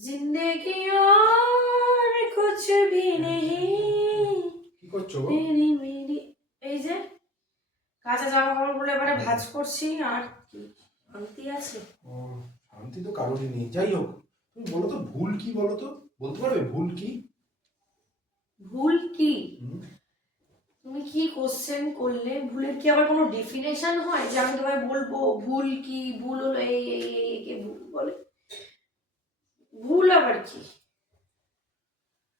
जिंदगी और कुछ भी नहीं কি করছো? मेरी मेरी এই যে কাঁচা জামা কাপড়গুলো এবারে ভাঁজ করছি আর কি শান্তি আছে। ও, শান্তি তো কারোরই নেই। যাই হোক, তুমি বলো তো ভুল কি, বলো তো, বলতে পারবে ভুল কি? ভুল কি? হুম, তুমি কি কোশ্চেন করলে? ভুলের কি আবার কোনো ডেফিনেশন হয় যে আমি তোমায় বলবো ভুল কি? ভুল হলো এই এই এই একে ভুল বলে। ভুল আবার কি?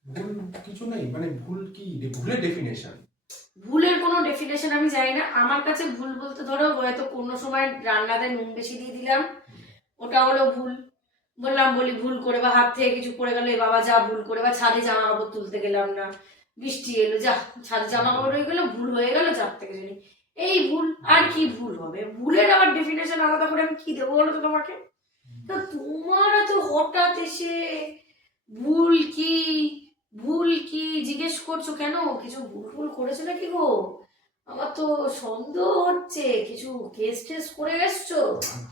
ভুল কিছু নেই, মানে ভুল কি, ভুলের ডেফিনেশন। ভুলের কোনো ডেফিনেশন আমি জানি না। আমার কাছে ভুল বলতে ধরো হয়তো কোনো সময় রান্নাতে নুন বেশি দিয়ে দিলাম, ওটা হলো ভুল। বলি ভুল করে, বা হাত থেকে কিছু পড়ে গেল, এ বাবা যা ভুল করে, বা ছাদে জামা কাপড় তুলতে গেলাম না, বৃষ্টি এলো, যা ছাদে জামা কাপড় হয়ে গেলো, ভুল হয়ে গেল, চার থেকে জানি এই ভুল। আর কি ভুল হবে? ভুলের আবার ডেফিনেশন আলাদা করে আমি কি দেবো বলো তো তোমাকে? তা তোমার তো হঠাৎ এসে ভুল কি ভুল কি জিজ্ঞেস করছো কেন? কিছু ভুল ভুল করেছো নাকি গো? আমার তো সন্দেহ হচ্ছে কিছু কেস টেস করে এসছো।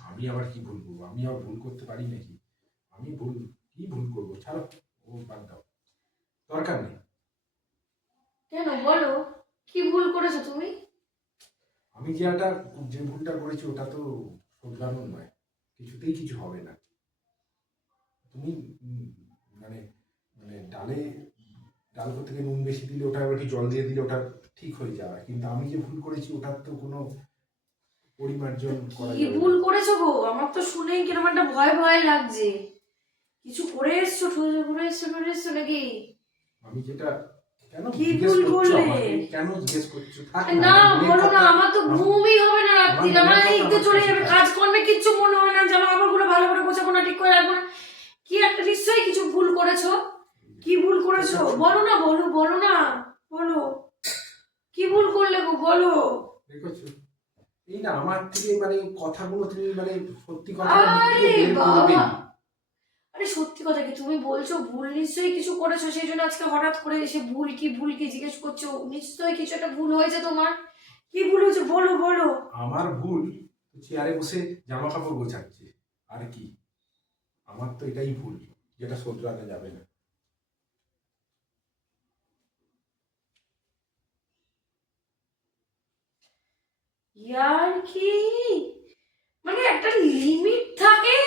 আমি আবার কি ভুল করবো? আমি আবার ভুল করতে পারি নাকি? আমি ভুল কি ভুল করবো? ছাড়ো, ও বাদ দাও, দরকার নেই। কেন বলো, কি ভুল করেছো তুমি? আমি যে ভুলটা করেছি ওটা তো শোধরানোর নয়, কিছুতেই কিছু হবে না। তুমি মানে মানে ডাল করতে গিয়ে নুন বেশি দিলে ওটা আবার কি জল দিয়ে দিলে ওটা ঠিক হয়ে যাবে, কিন্তু আমি যে ভুল করেছি ওটার তো কোনো পরিমার্জন করা কি যাবে না। ভুল করেছো গো? আমার তো শুনেই কিরকম একটা ভয় ভয় লাগছে। কিছু করে এসছো, করে এসছো নাকি? আমি যেটা, কেন কি জিজ্ঞেস ভুল করছো করলে? আমাকে? কেন জিজ্ঞেস করছো? থাক না, না আমার মনের বলো না, কথা। আমার তো আমার ঘুমই হবে না আমার রাত্রিরে, আমার মনের কথা এইতে আমার চলে কাছে যাবে, থাক। কাজকর্মে কিচ্ছু মনে হবে না, জামা কাপড়গুলো ভালো করে গোছাবো না, ঠিক করে রাখবো না। কি একটা নিশ্চয়ই কিছু ভুল করেছো। কি ভুল করেছো বলো না, বলো না, বলো। কি ভুল করলে গো বলো। দেখেছো, এই না আমার থেকে মানে কথাগুলো তুমি মানে সত্যি কথাটা মুখ থেকে আরে বের বাবা, করবেই। আরে সত্যি কথা কি তুমি বলছো? ভুল নিশ্চয়ই কিছু করেছো, সেই জন্য আজকে হঠাৎ করে এসে ভুল কি জিজ্ঞেস করছো। নিশ্চয়ই কিছু একটা ভুল হয়েছে তোমার। কি ভুল হয়েছে বলো বলো। আমার ভুল চেয়ারে বসে জামা কাপড় গোছাচ্ছে, আর কি? আমার তো এটাই ভুল, যেটা শোধরানো যাবে না। ইয়ার কি, মানে একটা লিমিট থাকে।